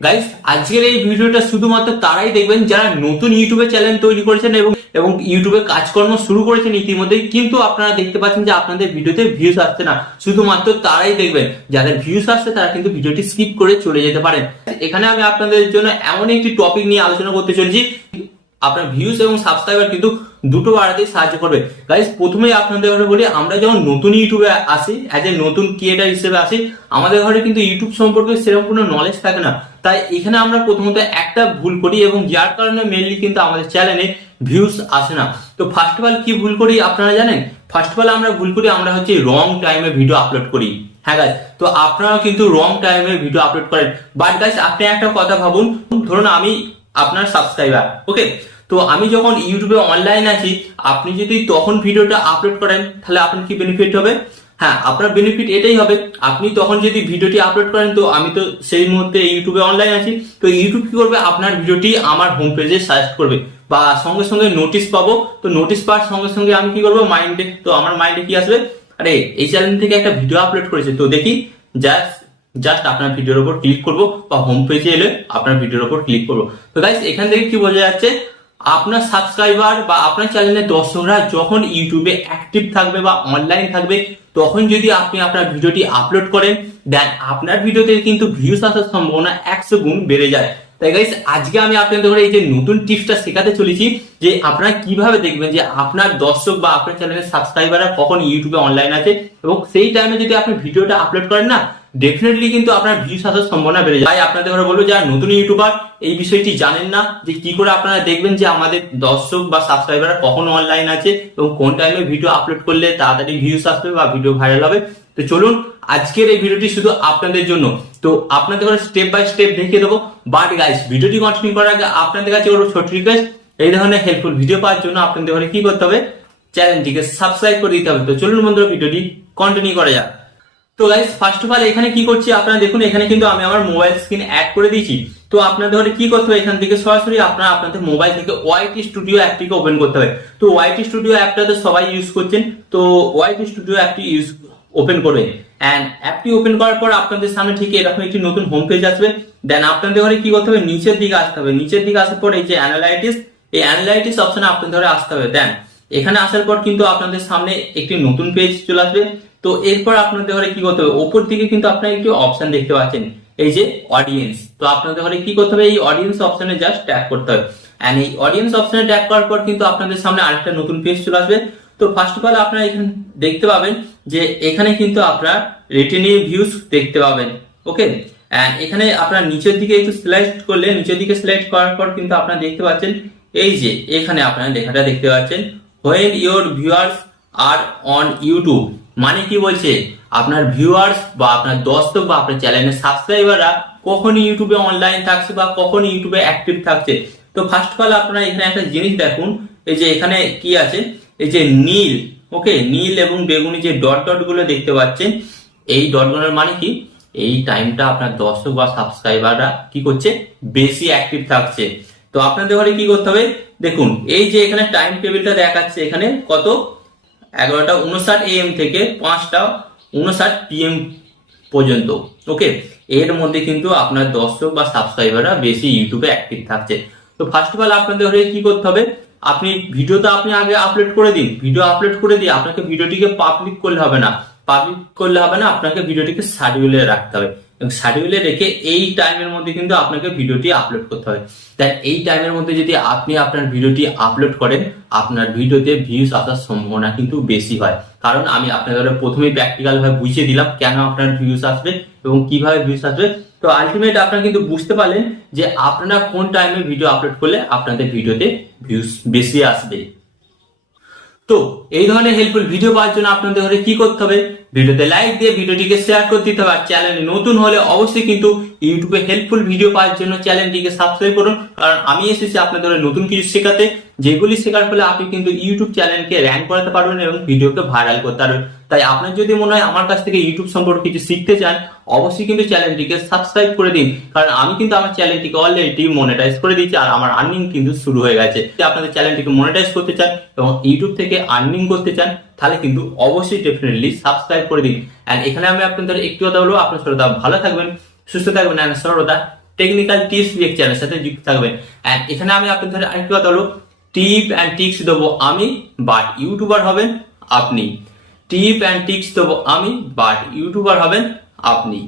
Guys, আজকের এই ভিডিওটা শুধুমাত্র তারাই দেখবেন যারা নতুন ইউটিউবে চ্যানেল তৈরি করেছেন এবং ইউটিউবে কাজকর্ম শুরু করেছেন ইতিমধ্যে, কিন্তু আপনারা দেখতে পাচ্ছেন যে আপনাদের ভিডিওতে ভিউজ আসছে না। শুধুমাত্র তারাই দেখবেন, যাদের ভিউজ আসছে তারা কিন্তু ভিডিওটি স্কিপ করে চলে যেতে পারেন। এখানে আমি আপনাদের জন্য এমন একটি টপিক নিয়ে আলোচনা করতে চলেছি, আপনার ভিউজ এবং সাবস্ক্রাইবার কিন্তু দুটো বাড়াতে সাহায্য করবে। গাইস, প্রথমেই আপনাদের ঘরে বলি, আমরা যখন নতুন ইউটিউবে আসি, অ্যাজ এ নতুন ক্রিয়েটার হিসেবে আসি, আমাদের ঘরে কিন্তু ইউটিউব সম্পর্কে সেরকম কোনো নলেজ থাকে না। তাই এখানে আমরা প্রথমত একটা ভুল করি এবং যার কারণে মেনলি কিন্তু আমাদের চ্যানেলে ভিউজ আসে না। তো ফার্স্ট অফ অল কি ভুল করি আপনারা জানেন? ফার্স্ট অফ অল আমরা ভুল করি, আমরা হচ্ছে রং টাইমে ভিডিও আপলোড করি। হ্যাঁ গাইস, তো আপনারা কিন্তু রং টাইমে ভিডিও আপলোড করেন। বাট গাইস, আপনি একটা কথা ভাবুন, ধরুন আমি আপনার সাবস্ক্রাইবার, ওকে, তো আমি যখন ইউটিউবে অনলাইন আছি, আপনি যদি তখন ভিডিওটা আপলোড করেন, তাহলে আপনার কি বেনিফিট হবে? হ্যাঁ, আপনার বেনিফিট এটাই হবে, আপনি তখন যদি ভিডিওটি আপলোড করেন, তো আমি তো সেই মুহূর্তে ইউটিউবে অনলাইন আছি, তো ইউটিউব কি করবে, আপনার ভিডিওটি আমার হোম পেজে সাজেস্ট করবে বা সঙ্গে সঙ্গে নোটিশ পাবো। তো নোটিশ পাওয়ার সঙ্গে সঙ্গে আমি কি করবো, মাইন্ডে, তো আমার মাইন্ডে কি আসবে, আরে এই চ্যানেল থেকে একটা ভিডিও আপলোড করেছে, তো দেখি, জাস্ট আপনার ভিডিওর উপর ক্লিক করবো বা হোম পেজে এলে আপনার ভিডিওর উপর ক্লিক করবো। তো গাইস, এখান থেকে কি বোঝা যাচ্ছে, আপনার সাবস্ক্রাইবার বা আপনার চ্যানেলের দর্শকরা যখন ইউটিউবে অ্যাক্টিভ থাকবে বা অনলাইন থাকবে, তখন যদি আপনি আপনার ভিডিওটি আপলোড করেন, দেন আপনার ভিডিওতে কিন্তু ভিউজ আসার সম্ভাবনা 100 গুণ বেড়ে যায়। তাই গাইস, আজকে আমি আপনাদের এই যে নতুন টিপসটা শেখাতে চলেছি, যে আপনারা কিভাবে দেখবেন যে আপনার দর্শক বা আপনার চ্যানেলের সাবস্ক্রাইবাররা কখন ইউটিউবে অনলাইন আছে, এবং সেই টাইমে যদি আপনি ভিডিওটা আপলোড করেন না, ডেফিনেটলি কিন্তু আপনার ভিউজ আসার সম্ভাবনা বেড়ে যায়। তাই আপনাদের ঘরে বলবো, যারা নতুন ইউটিউবার এই বিষয়টি জানেন না, যে কি করে আপনারা দেখবেন যে আমাদের দর্শক বা সাবস্ক্রাইবার কখন অনলাইন আছে এবং কোন টাইমে ভিডিও আপলোড করলে তাড়াতাড়ি ভিউজ আসবে বা ভিডিও ভাইরাল হবে। তো চলুন, আজকের এই ভিডিওটি শুধু আপনাদের জন্য, তো আপনাদের ঘরে স্টেপ বাই স্টেপ দেখিয়ে দেবো। বাট গাইস, ভিডিওটি কন্টিনিউ করার আগে আপনাদের কাছে ওর ছোট রিকোয়েস্ট, এই ধরনের হেল্পফুল ভিডিও পাওয়ার জন্য আপনাদের ঘরে কি করতে হবে, চ্যানেলটিকে সাবস্ক্রাইব করে দিতে হবে। তো চলুন বন্ধুরা, ভিডিওটি কন্টিনিউ করা যাক। তো গাইস, ফার্স্ট অফ অল এখানে কি করছি আপনারা দেখুন, এখানে কিন্তু আমি আমার মোবাইল স্ক্রিন অ্যাড করে দিয়েছি। তো আপনাদের ঘরে কি করতে হবে, এখান থেকে সরাসরি আপনারা আপনাদের মোবাইল থেকে ওয়াইটি স্টুডিও অ্যাপটিকে ওপেন করতে হবে। তো ওয়াইটি স্টুডিও অ্যাপটা তো সবাই ইউজ করছেন, তো ওয়াইটি স্টুডিও অ্যাপটি ওপেন করবেন। এন্ড অ্যাপটি ওপেন করার পর আপনাদের সামনে ঠিক এরকম একটি নতুন হোম পেজ আসবে। দেন আপনাদের ঘরে কি করতে হবে, নিচের দিকে আসতে হবে। নিচের দিকে আসার পর এই যে অ্যানালাইটিস, এই অ্যানালাইটিস অপশনে আপনাদের ঘরে আসতে হবে। দেন এখানে আসার পর কিন্তু আপনাদের সামনে একটি নতুন পেজ চলে আসবে। তো এরপর আপনাদের ঘরে কি করতে হবে, ওপর দিকে কিন্তু আপনারা একটি অপশন দেখতে পাচ্ছেন, এই যে অডিয়েন্স। তো আপনাদের ঘরে কি করতে হবে, এই অডিয়েন্স অপশনে জাস্ট ট্যাপ করতে হবে। এন্ড এই অডিয়েন্স অপশনে ট্যাপ করার পর কিন্তু আপনাদের সামনে আরেকটা নতুন পেজ চলে আসবে। তো ফার্স্ট অফ অল আপনারা এখানে দেখতে পাবেন যে এখানে কিন্তু আপনারা রিটেনিং ভিউজ দেখতে পাবেন, ওকে। এন্ড এখানে আপনারা নিচের দিকে একটু সিলেক্ট করলে, নিচের দিকে সিলেক্ট করার পর কিন্তু আপনারা দেখতে পাচ্ছেন, এই যে এখানে আপনারা লেখাটা দেখতে পাচ্ছেন, when your viewers are on YouTube. মানে কি বলছে, আপনার ভিউয়ার্স বা আপনার দর্শক বা আপনার চ্যানেলের সাবস্ক্রাইবাররা কখন ইউটিউবে অনলাইন থাকছে বা কখন ইউটিউবে অ্যাক্টিভ থাকছে। তো ফার্স্ট অফ অল আপনারা এখানে একটা জিনিস দেখুন, এই যে এখানে কি আছে, এই যে নীল, ওকে, নীল এবং বেগুনি যে ডট ডট গুলো দেখতে পাচ্ছেন, এই ডট গুলোর মানে কি, এই টাইমটা আপনার দর্শক বা সাবস্ক্রাইবাররা কি করছে, বেশি অ্যাক্টিভ থাকছে। তো আপনাদের ঘরে কি করতে হবে, দেখুন এই যে এখানে টাইম টেবিলটা দেখাচ্ছে, এখানে কত, 11:59 AM থেকে 5:59 PM পর্যন্ত, ওকে। এর মধ্যে কিন্তু আপনার দর্শক বা সাবস্ক্রাইবাররা বেশি ইউটিউবে অ্যাক্টিভ থাকছে। তো ফার্স্ট অফ অল আপনাদের ঘরে কি করতে হবে, আপনি ভিডিওটা আপনি আগে আপলোড করে দিন। ভিডিও আপলোড করে দিয়ে আপনাকে ভিডিওটিকে পাবলিক করলে হবে না, আপনাকে ভিডিওটিকে শিডিউলে রাখতে হবে, এবং শিডিউলে রেখে এই টাইমের মধ্যে কিন্তু আপনাকে ভিডিওটি আপলোড করতে হবে। তাই এই টাইমের মধ্যে যদি আপনি আপনার ভিডিওটি আপলোড করেন, আপনার ভিডিওতে ভিউজ আসার সম্ভাবনা কিন্তু বেশি হয়। কারণ আমি আপনাদের প্রথমেই প্র্যাকটিক্যাল ভাবে বুঝিয়ে দিলাম কেন আপনার ভিউজ আসবে এবং কিভাবে ভিউজ আসবে। তো আলটিমেট আপনারা কিন্তু বুঝতে পারলেন যে আপনারা কোন টাইমে ভিডিও আপলোড করলে আপনাদের ভিডিওতে ভিউজ বেশি আসবে। তো এই ধরনের হেল্পফুল ভিডিও পাওয়ার জন্য আপনাদের ঘরে কি করতে হবে, ভিডিওতে লাইক দিয়ে ভিডিওটিকে শেয়ার করে দিতে হবে। আর চ্যানেলে নতুন হলে অবশ্যই কিন্তু ইউটিউবে হেল্পফুল ভিডিও পাওয়ার জন্য চ্যানেলটিকে সাবস্ক্রাইব করুন, কারণ আমি এসেছি আপনাদের নতুন কিছু শেখাতে, যেগুলি শেখার ফলে আপনি কিন্তু ইউটিউব চ্যানেলকে র্যাঙ্ক করাতে পারবেন এবং ভিডিওকে ভাইরাল করতে পারবেন। তাই আপনার যদি মনে হয় আমার কাছ থেকে ইউটিউব সম্পর্কে কিছু শিখতে চান, অবশ্যই কিন্তু চ্যানেলটিকে সাবস্ক্রাইব করে দিন, কারণ আমি কিন্তু আমার চ্যানেলটিকে অলরেডি মনিটাইজ করে দিয়েছি আর আমার আর্নিং কিন্তু শুরু হয়ে গেছে। যদি আপনাদের চ্যানেলটিকে মনিটাইজ করতে চান এবং ইউটিউব থেকে আর্নিং করতে চান, তাহলে কিন্তু অবশ্যই ডেফিনেটলি সাবস্ক্রাইব করে দিন। এন্ড এখানে আমি আপনাদের একটি কথা বলবো, আপনার সর্বদা ভালো থাকবেন, সুস্থ থাকবেন, এন্ড সর্বদা টেকনিক্যাল টিপস ভিএক্স চ্যানেলের সাথে যুক্ত থাকবেন। এন্ড এখানে আমি আপনাদের আরেকটি কথা হলো, টিপ অ্যান্ড টিপস দেবো আমি, বাট ইউটিউবার হবেন আপনি। টিপ অ্যান্ড টিপস দেবো আমি, বাট ইউটিউবার হবেন আপনি।